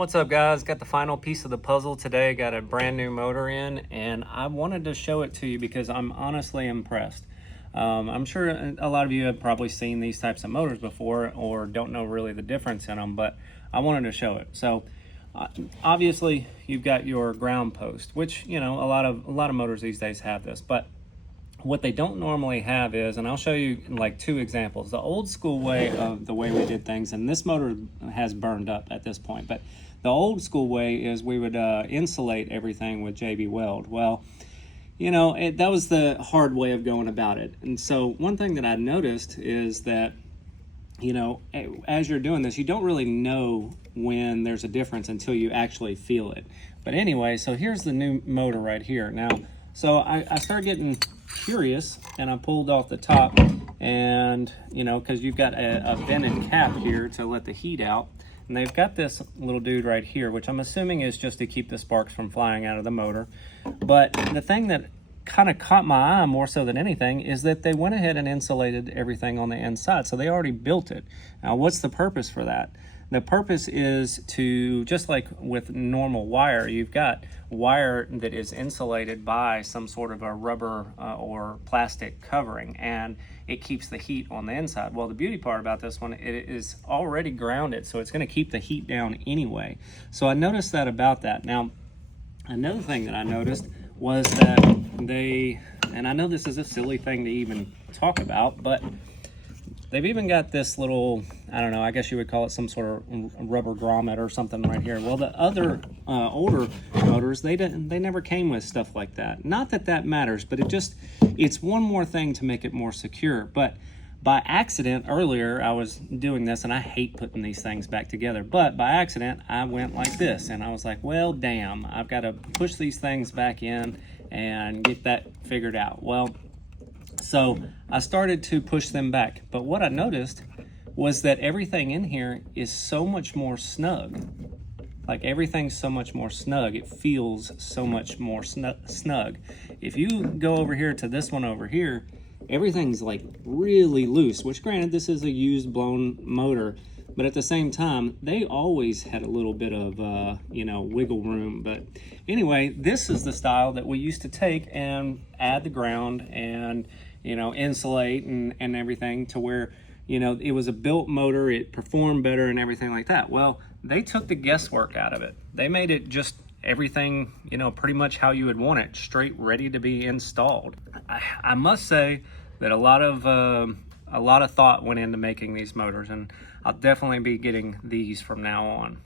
What's up, guys? Got the final piece of the puzzle today. Got a brand new motor in, and I wanted to show it to you because I'm honestly impressed. I'm sure a lot of you have probably seen these types of motors before or don't know really the difference in them, but I wanted to show it. So obviously you've got your ground post, which, you know, a lot of motors these days have this, but what they don't normally have is, and I'll show you like two examples, the old school way of the way we did things, and this motor has burned up at this point, but the old school way is we would insulate everything with JB Weld. Well, you know, that was the hard way of going about it. And so one thing that I noticed is that, you know, as you're doing this, you don't really know when there's a difference until you actually feel it. But anyway, so here's the new motor right here. Now, so I started getting curious, and I pulled off the top, and, you know, because you've got a vented cap here to let the heat out. And they've got this little dude right here, which I'm assuming is just to keep the sparks from flying out of the motor. But the thing that kind of caught my eye more so than anything is that they went ahead and insulated everything on the inside. So they already built it. Now, what's the purpose for that? The purpose is to, just like with normal wire, you've got wire that is insulated by some sort of a rubber or plastic covering, and it keeps the heat on the inside. Well, the beauty part about this one, it is already grounded, so it's going to keep the heat down anyway. So I noticed that about that. Now, another thing that I noticed was that they, and I know this is a silly thing to even talk about, but they've even got this little, I don't know, I guess you would call it some sort of rubber grommet or something right here. Well, the other older motors, they never came with stuff like that. Not that that matters, but it's one more thing to make it more secure. But by accident, earlier I was doing this, and I hate putting these things back together, but by accident I went like this, and I was like, well, damn, I've got to push these things back in and get that figured out. Well, so I started to push them back, but what I noticed was that everything in here is so much more snug. Like, everything's so much more snug. It feels so much more snug. If you go over here to this one over here, everything's like really loose, which granted, this is a used blown motor, but at the same time, they always had a little bit of, you know, wiggle room. But anyway, this is the style that we used to take and add the ground and, you know, insulate and everything to where, you know, it was a built motor, it performed better and everything like that. Well, they took the guesswork out of it. They made it just everything, you know, pretty much how you would want it, straight ready to be installed. I must say that a lot of thought went into making these motors, and I'll definitely be getting these from now on.